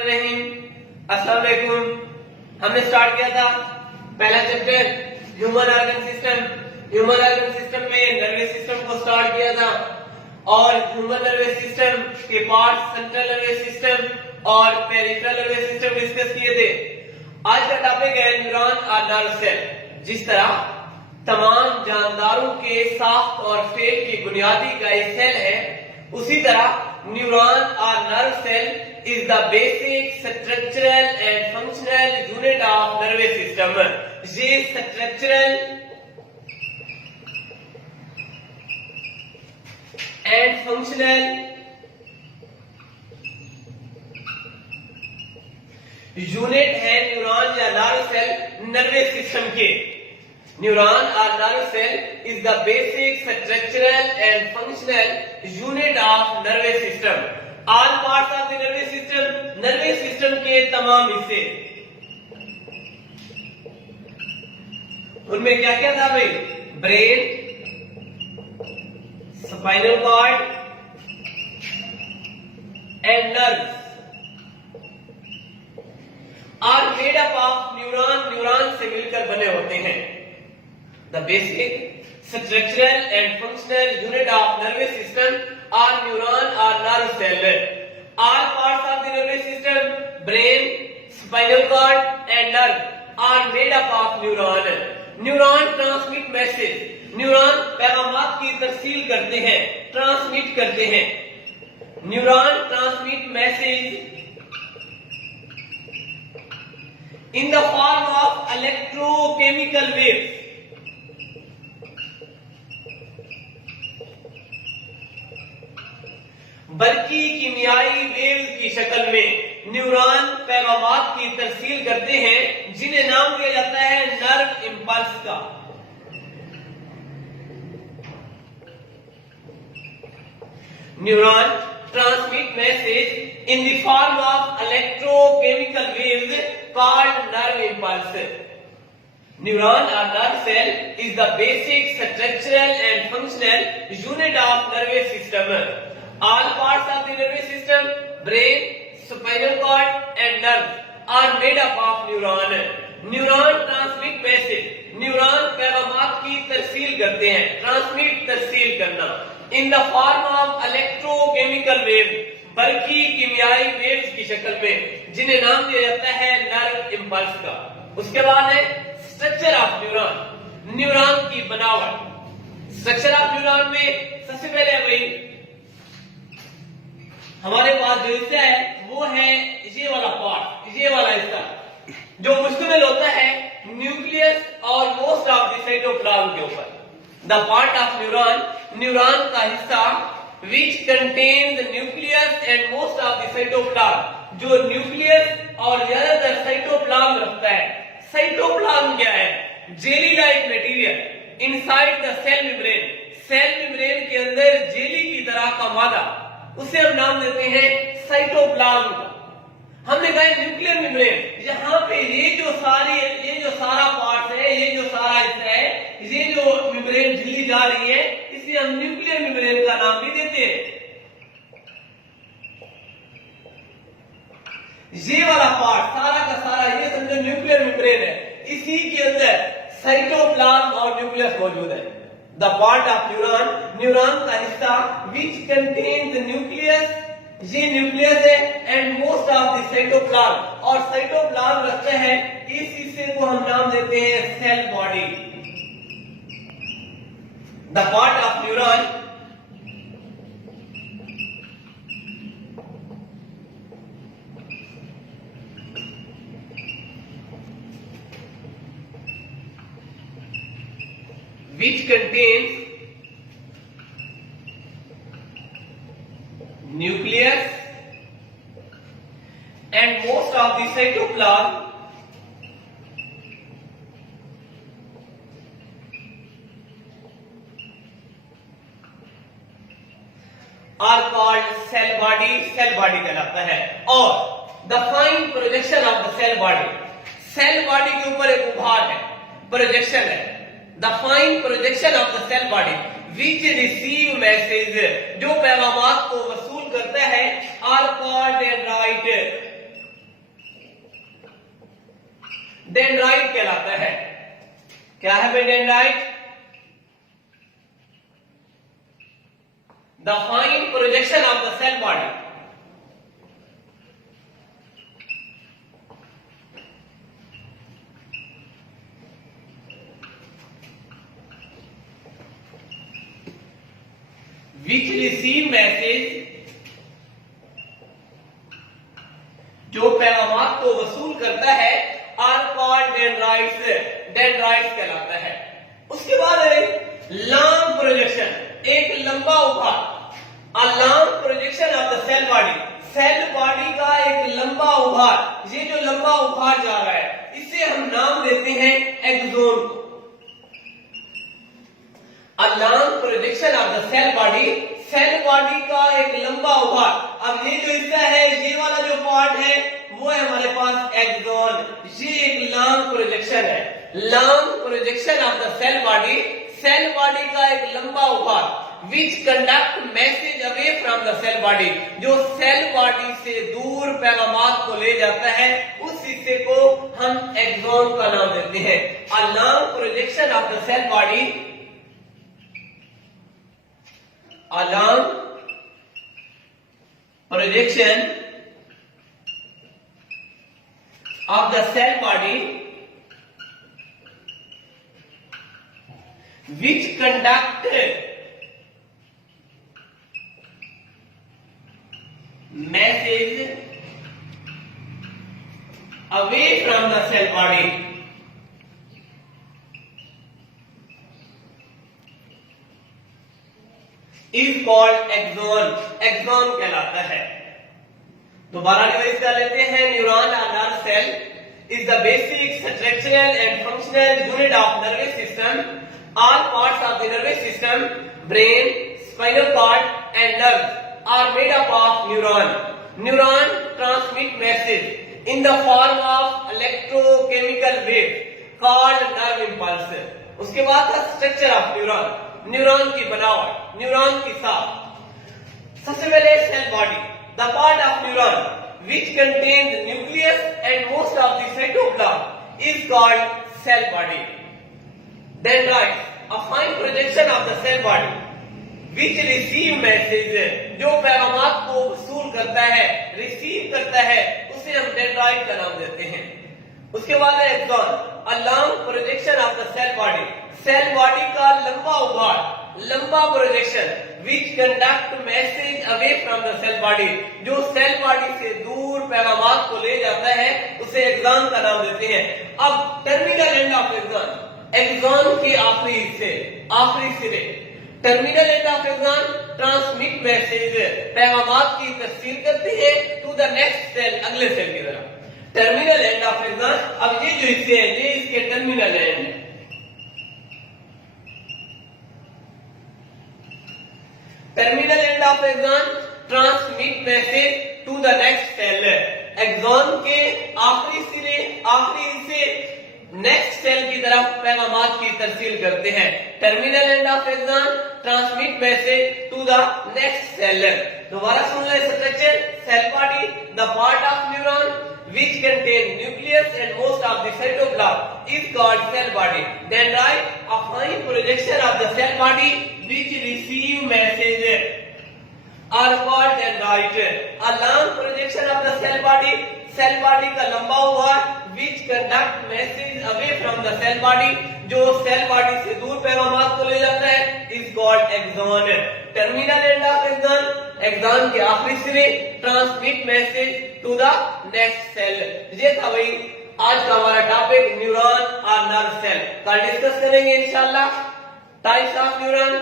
अस्सलाम वालेकुम। हमने स्टार्ट किया था पहला chapter human organ system. Human organ system में नर्वस सिस्टम को स्टार्ट किया था और ह्यूमन नर्वस सिस्टम के पार्ट सेंट्रल नर्वस सिस्टम और पेरिफेरल नर्वस सिस्टम डिस्कस किए थे। आज का टॉपिक है न्यूरॉन और नर्व सेल। जिस तरह तमाम जानदारों के साख्त और फेल की बुनियादी का एक सेल है, उसी तरह न्यूरॉन और nerve cell is the basic structural and functional unit of nervous system. ये structural and functional यूनिट है न्यूरॉन या नर्व सेल नर्वस सिस्टम के। न्यूरॉन और nerve cell is the basic structural and functional unit of nervous system. All parts of the nervous system के तमाम हिस्से, उनमें क्या क्या था भाई? Brain, spinal cord and nerves are made up of neuron. Neuron से मिलकर बने होते हैं। The basic structural and functional unit of nervous system are neuron or nerve cell. All parts of the nervous system, brain, spinal cord and nerve are made up of neuron. Neuron transmit message. Neuron पैगामात की तरसील करते हैं, transmit करते हैं। Neuron transmit message in the form of electrochemical waves. बल्कि कीमियाई waves की शक्ल में न्यूरॉन पैगामात की तरसील करते हैं, जिन्हें नाम दिया जाता है नर्व इंपल्स का। Neuron transmit message in the form of electrochemical waves called nerve impulse. Neuron और nerve cell is the basic structural and functional unit of nervous system. All parts of the nervous system, brain, spinal cord and nerves are made up of neuron. Neuron transmit message. Neuron पैगामात की तरसील करते हैं, transmit तरसील करना, in the form of electrochemical wave, बल्कि कीमियाई waves की शक्ल में, जिन्हें नाम दिया जाता है नर्व इंपल्स का। उसके बाद है स्ट्रक्चर ऑफ न्यूरॉन। न्यूरॉन की बनावट। स्ट्रक्चर ऑफ न्यूरॉन में सबसे पहले भाई हमारे पास जो हिस्सा है वो है ये वाला पार्ट, ये वाला हिस्सा जो मुश्तमिल होता है न्यूक्लियस और मोस्ट ऑफ द साइटोप्लाज्म के ऊपर। The part of neuron, neuron का हिस्सा which contains nucleus and most of the cytoplasm, जो न्यूक्लियस और ज्यादातर साइटोप्लाज्म रखता है। साइटोप्लाज्म क्या है? Jelly like material inside the cell membrane. Cell membrane के अंदर जेली की तरह का मादा, उसे हम नाम देते हैं साइटोप्लाज्म का। हमने कहा न्यूक्लियर मेम्ब्रेन, यहाँ पे ये जो सारा पार्ट है, ये जो सारा हिस्सा है, ये जो मेम्ब्रेन झिल्ली जा रही है, इसे हम न्यूक्लियर मेम्ब्रेन का नाम भी देते हैं। ये वाला पार्ट सारा का सारा ये समझो न्यूक्लियर मेम्ब्रेन है, इसी के अंदर साइटोप्लाज्म और न्यूक्लियस मौजूद है। The part of neuron, neuron का हिस्सा which contains the nucleus, ये न्यूक्लियस है, and most of the cytoplasm, और साइटोप्लाज्म रखता है, इस हिस्से को हम नाम देते हैं cell body. The part of neuron which contains nucleus and most of the cytoplasm are called cell body। cell body कहलाता है। और the fine projection of the cell body, cell body के ऊपर एक उभार है, प्रोजेक्शन है। The fine projection of the cell body which receive message, जो पैगामात को वसूल करता है, are called and write dendrite कहलाता है। क्या है भाई dendrite? The fine projection of the cell body. which receive message, जो पैगामात को वसूल करता है, are called dendrites, dendrites कहलाता है। उसके बाद है लॉन्ग प्रोजेक्शन, एक लंबा उभार। A long projection of the cell body, cell body का एक लंबा उभार। ये जो लंबा उभार जा रहा है, इसे हम नाम देते हैं एक्सोन को। A long projection of the cell body, cell body का एक लंबा उभार। अब ये जो हिस्सा है, ये वाला जो पार्ट है, वो है हमारे पास एक्सोन। ये एक लॉन्ग प्रोजेक्शन है। Long projection of the cell body, cell body का एक लंबा उभार। which conduct message away from the cell body, जो सेल बॉडी से दूर पैगामात को ले जाता है, उस हिस्से को हम एक्सोन का नाम देते हैं। A long projection of the cell body, a long projection of the cell body which conduct message away from the cell body is called axon, axon कहलाता है। दोबारा रिवाइज कर लेते हैं। न्यूरॉन और nerve cell is the basic structural and functional unit of nervous system. All parts of the nervous system, brain, spinal cord and nerves are made up of neuron. Neuron transmit message in the form of electrochemical wave called nerve impulse. उसके बाद का structure of neuron, neuron की बनावट, neuron की साख। सबसे पहले cell body, the part of neuron which contains the nucleus and most of the cytoplasm is called cell body. Dendrites, a fine projection of the cell body which receive message, जो पैगामात को वसूल करता है, receive करता है, उसे हम dendrite का नाम देते हैं। उसके बाद है axon, a long projection of the cell body, cell body का लंबा उभार, लंबा projection which conduct message away from the cell body, जो सेल बॉडी से दूर पैगामात को ले जाता है, उसे एक्सोन का नाम देते हैं। अब terminal end of axon, axon के आखिरी हिस्से, आखिरी सिरे, terminal end of axon transmit message, पैगामात की तस्दीर करती है टू द नेक्स्ट सेल, अगले सेल की तरफ। टर्मिनल एंड ऑफ एक्सोन, अब ये जो हिस्से हैं, ये इसके टर्मिनल एंड है। Terminal end of axon transmit message to the next cell. Axon के आखिरी सिरे, आखिरी हिस्से नेक्स्ट सेल की तरफ पैगामात की तरसील करते हैं। Terminal end of axon transmit message to the next cell. दोबारा सुन ले structure, cell body, the part of neuron which contain nucleus and most of the cytoplasm is called cell body. Dendrite, a fine projection of the cell body which receive message are called dendrite. A long projection of the cell body, cell body का लंबा उभार which conduct message away from the cell body, जो cell body से दूर पैगामात को ले जाता है, is called axon. Terminal end of axon, axon के आखिरी सिरे transmit message to the next cell. ये था भाई आज का हमारा टॉपिक न्यूरॉन और नर्व सेल। कल डिस्कस करेंगे इंशाल्लाह टाइप्स ऑफ न्यूरॉन,